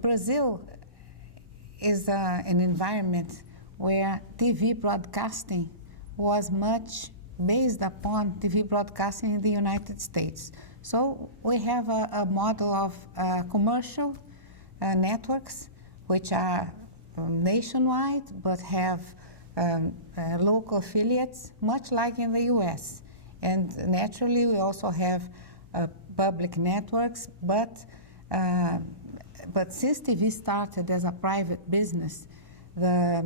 Brazil is an environment where TV broadcasting was much based upon TV broadcasting in the United States. So we have a model of commercial networks, which are nationwide but have local affiliates, much like in the US. And naturally, we also have public networks, but since TV started as a private business, the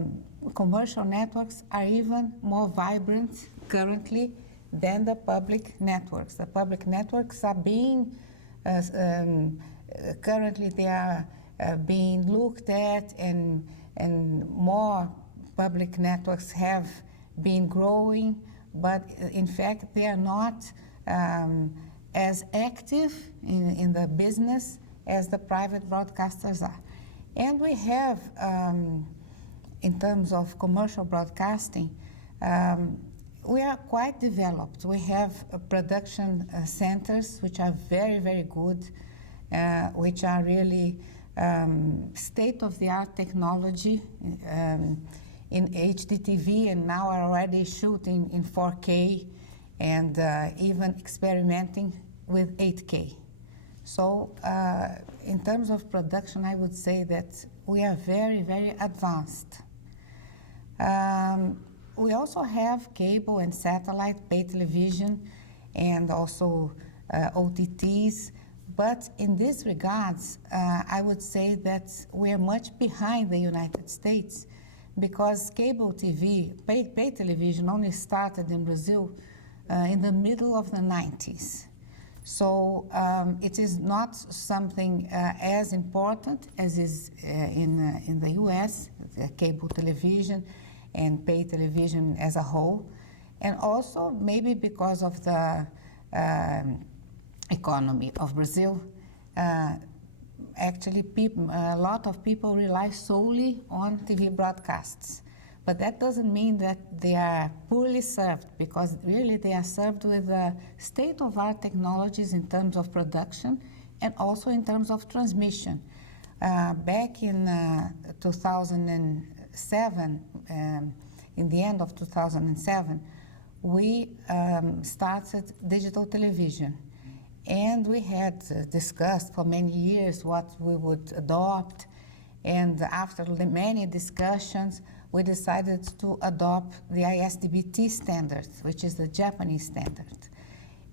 commercial networks are even more vibrant currently than the public networks. The public networks are being, currently they are being looked at, and more public networks have been growing, but in fact they are not as active in the business as the private broadcasters are. And we have, in terms of commercial broadcasting, we are quite developed. We have production centers which are very, very good, which are really state-of-the-art technology in HDTV, and now are already shooting in 4K and even experimenting with 8K. So in terms of production, I would say that we are very, very advanced. We also have cable and satellite, pay television, and also OTTs. But in these regards, I would say that we are much behind the United States, because cable TV, pay television, only started in Brazil in the middle of the 90s. So it is not something as important as is in the US, cable television and pay television as a whole. And also maybe because of the economy of Brazil, actually a lot of people rely solely on TV broadcasts. But that doesn't mean that they are poorly served, because really they are served with state-of-the-art technologies in terms of production and also in terms of transmission. Back in 2007, in the end of 2007, we started digital television. And we had discussed for many years what we would adopt. And after many discussions, we decided to adopt the ISDBT standard, which is the Japanese standard.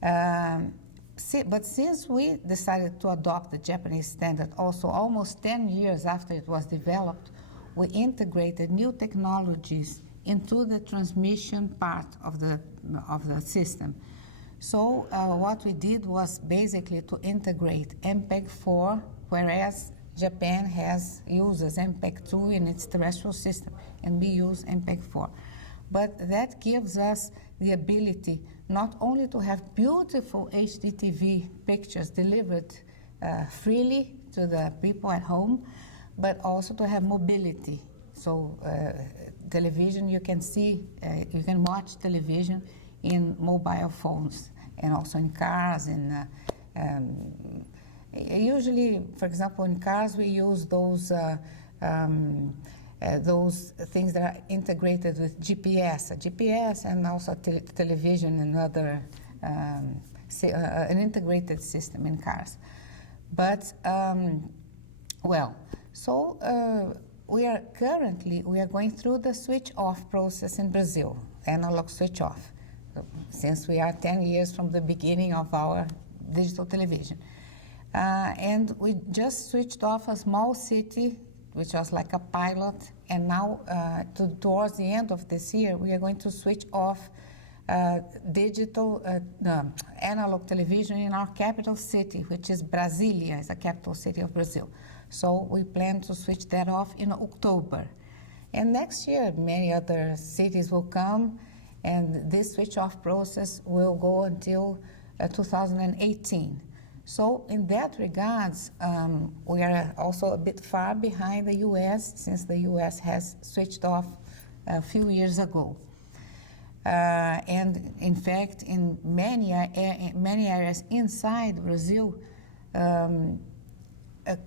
But since we decided to adopt the Japanese standard, also almost 10 years after it was developed, we integrated new technologies into the transmission part of the system. So what we did was basically to integrate MPEG-4, whereas Japan uses MPEG-2 in its terrestrial system, and we use MPEG-4. But that gives us the ability not only to have beautiful HDTV pictures delivered freely to the people at home, but also to have mobility. So television, you can watch television in mobile phones, and also in cars. Usually, for example, in cars, we use those things that are integrated with GPS, and also television and other, an integrated system in cars. But, we are going through the switch off process in Brazil, analog switch off, since we are 10 years from the beginning of our digital television. And we just switched off a small city, which was like a pilot, and now towards the end of this year, we are going to switch off analog television in our capital city, which is Brasilia, is the capital city of Brazil. So we plan to switch that off in October. And next year, many other cities will come, and this switch-off process will go until 2018. So in that regards, we are also a bit far behind the US, since the US has switched off a few years ago. And in fact, in many areas inside Brazil,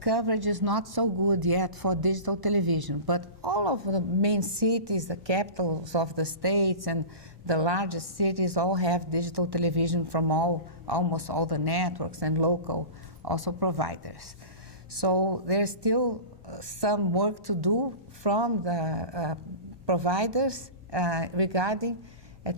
coverage is not so good yet for digital television, but all of the main cities, the capitals of the states and the largest cities all have digital television from almost all the networks and local also providers. So there's still some work to do from the providers regarding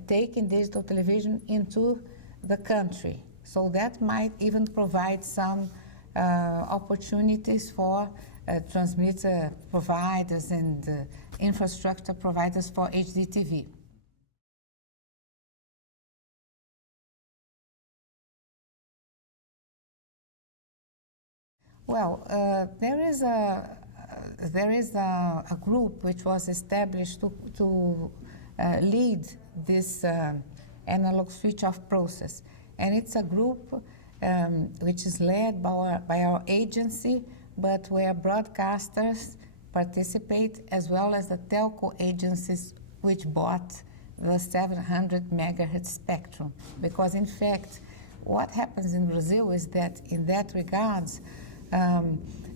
taking digital television into the country. So that might even provide some opportunities for transmitter providers and infrastructure providers for HDTV. Well, there is a group which was established to lead this analog switch-off process, and it's a group which is led by our agency, but where broadcasters participate as well as the telco agencies which bought the 700 megahertz spectrum. Because in fact, what happens in Brazil is that in that regards,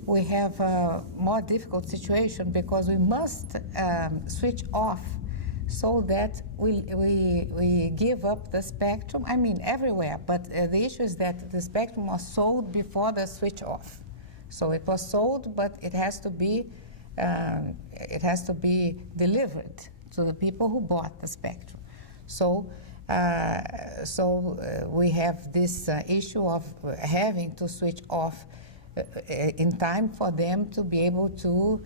we have a more difficult situation because we must switch off so that we give up the spectrum, I mean everywhere, but the issue is that the spectrum was sold before the switch off. So it was sold, but it has to be delivered to the people who bought the spectrum. So we have this issue of having to switch off in time for them to be able to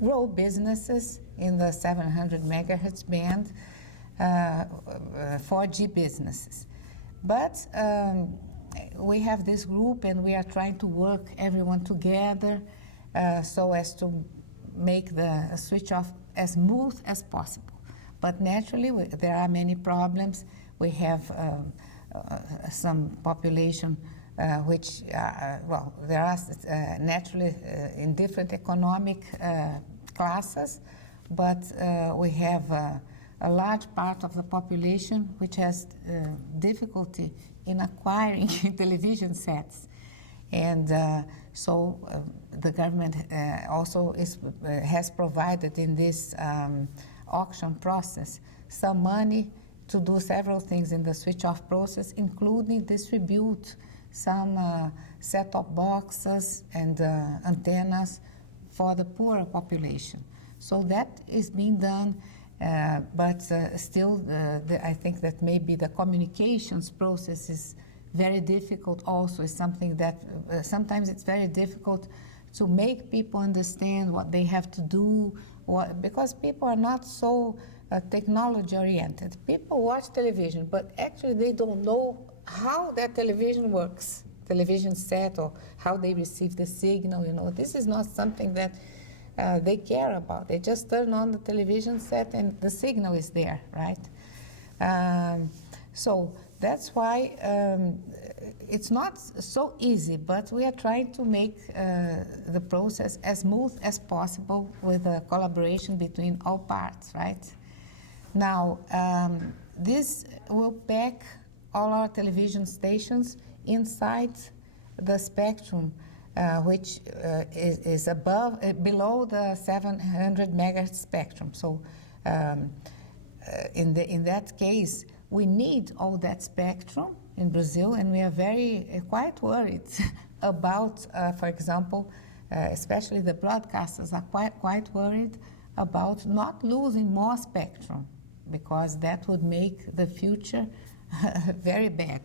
grow businesses in the 700 megahertz band, 4G businesses. But we have this group and we are trying to work everyone together so as to make the switch off as smooth as possible. But naturally, there are many problems. We have some population which, well, there are naturally in different economic classes, but we have a large part of the population which has difficulty in acquiring television sets. And so the government also has provided in this auction process some money to do several things in the switch-off process, including distribute some set-top boxes and antennas for the poorer population. So that is being done, but still I think that maybe the communications process is very difficult also. Is something that sometimes it's very difficult to make people understand what they have to do, because people are not so technology oriented. People watch television, but actually they don't know how that television works, television set, or how they receive the signal. You know, this is not something that they care about. They just turn on the television set and the signal is there, right? So that's why it's not so easy, but we are trying to make the process as smooth as possible with a collaboration between all parts, right? Now, this will pack all our television stations inside the spectrum, which is below the 700 megahertz spectrum. So in that case, we need all that spectrum in Brazil, and we are quite worried about, for example, especially the broadcasters are quite worried about not losing more spectrum, because that would make the future very bad.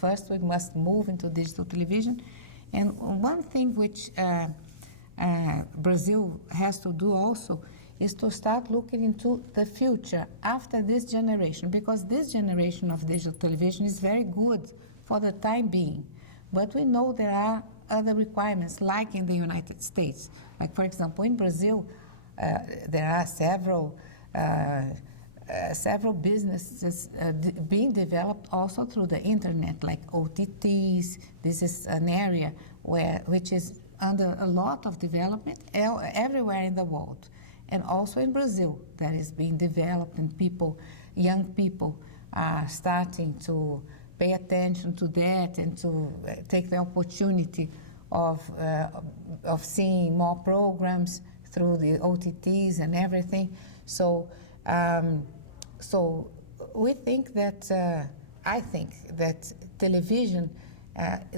First, we must move into digital television. And one thing which Brazil has to do also is to start looking into the future after this generation, because this generation of digital television is very good for the time being. But we know there are other requirements, like in the United States. Like, for example, in Brazil, there are several businesses being developed also through the internet, like OTTs. This is an area which is under a lot of development everywhere in the world. And also in Brazil, that is being developed, and young people are starting to pay attention to that and to take the opportunity of seeing more programs through the OTTs and everything. So, so we think that, I think that television,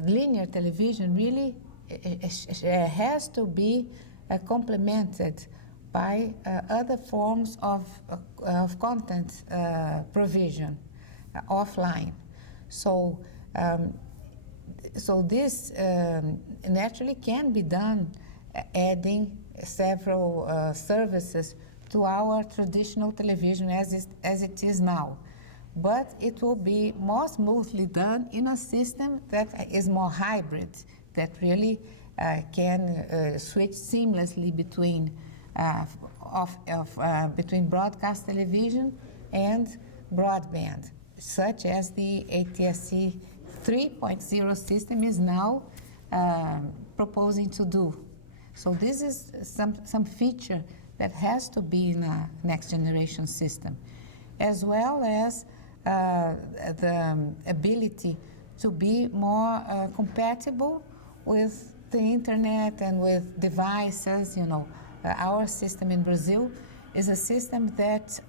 linear television really has to be complemented by other forms of content provision offline. So, so this naturally can be done adding several services to our traditional television as it is now. But it will be more smoothly done in a system that is more hybrid, that really can switch seamlessly between between broadcast television and broadband, such as the ATSC 3.0 system is now proposing to do. So this is some feature that has to be in a next generation system, as well as the ability to be more compatible with the internet and with devices. You know, our system in Brazil is a system that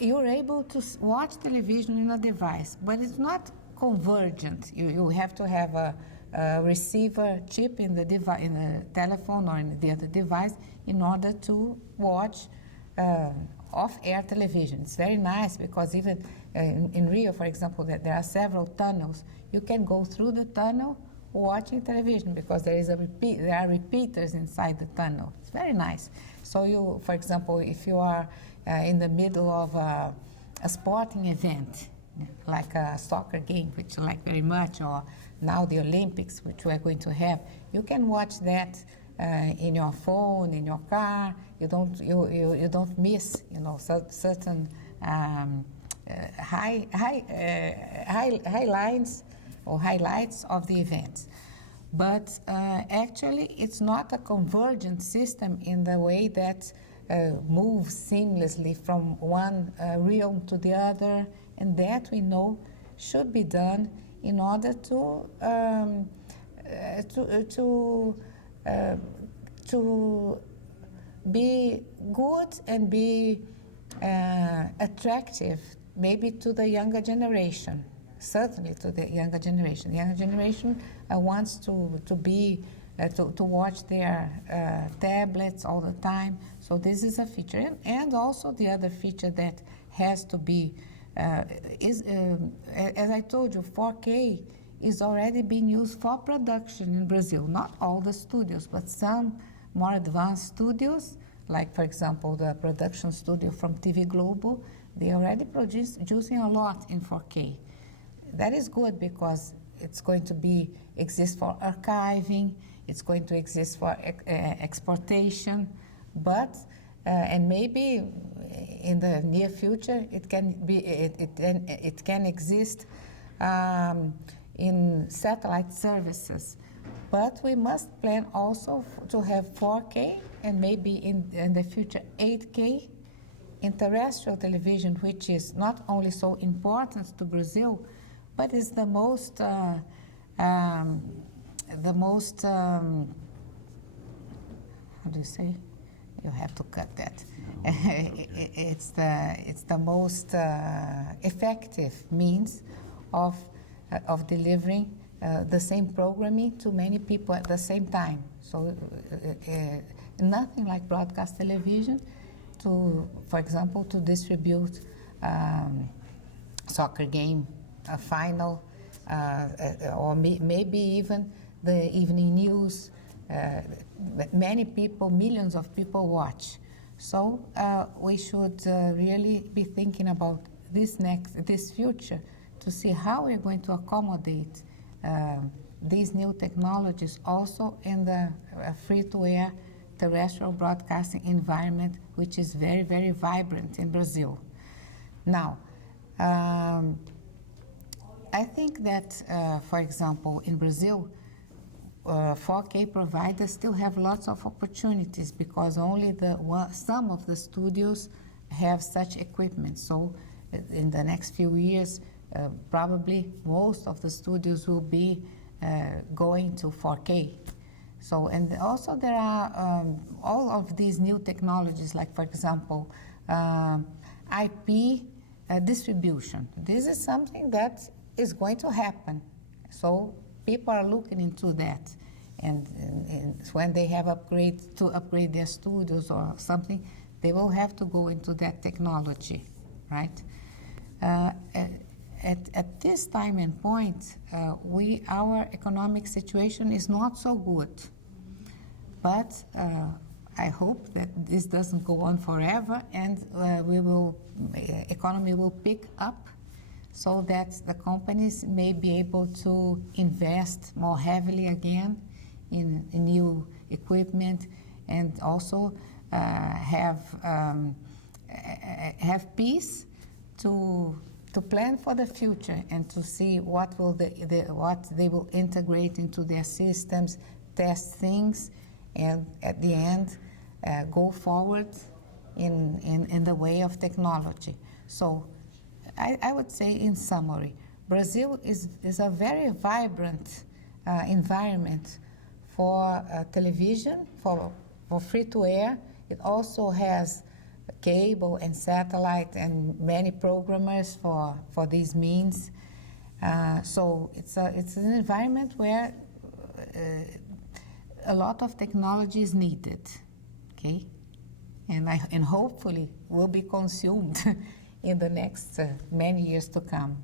you're able to watch television in a device, but it's not convergent. You have to have a receiver chip in the telephone or in the other device in order to watch off-air television. It's very nice because even in Rio, for example, there are several tunnels. You can go through the tunnel watching television because there are repeaters inside the tunnel. It's very nice. So you, for example, if you are in the middle of a sporting event, like a soccer game, which you like very much, or now the Olympics, which we are going to have, you can watch that in your phone, in your car. You don't miss, you know, certain highlights or highlights of the events. But actually, it's not a convergent system in the way that moves seamlessly from one realm to the other, and that we know should be done in order to be good and be attractive, maybe to the younger generation. Certainly to the younger generation. The younger generation wants to watch their tablets all the time. So this is a feature, and also the other feature that has to be as I told you, 4K is already being used for production in Brazil. Not all the studios, but some more advanced studios, like for example the production studio from TV Globo, they already producing a lot in 4K. That is good because it's going to exist for archiving, it's going to exist for exportation, but and maybe in the near future it can exist in satellite services. But we must plan also to have 4K and maybe in the future 8K in terrestrial television, which is not only so important to Brazil, but is the most how do you say? You have to cut that. It's the most effective means of delivering the same programming to many people at the same time. So nothing like broadcast television to, for example, to distribute soccer game, a final, or maybe even the evening news. Many people, millions of people watch. So we should really be thinking about this future to see how we're going to accommodate these new technologies also in the free-to-air terrestrial broadcasting environment, which is very, very vibrant in Brazil. Now, I think that, for example, in Brazil, 4K providers still have lots of opportunities because only some of the studios have such equipment. So in the next few years, probably most of the studios will be going to 4K. So, and also there are all of these new technologies, like, for example, IP distribution. This is something that is going to happen. So people are looking into that. And when they have to upgrade their studios or something, they will have to go into that technology, right? At this time and point, our economic situation is not so good. But I hope that this doesn't go on forever, and economy will pick up, so that the companies may be able to invest more heavily again in new equipment, and also have peace to plan for the future and to see what they will integrate into their systems, test things, and at the end go forward in the way of technology. So I would say, in summary, Brazil is a very vibrant environment for television, for free-to-air. It also has cable and satellite and many programmers for these means. So it's an environment where a lot of technology is needed, okay? And hopefully will be consumed in the next many years to come.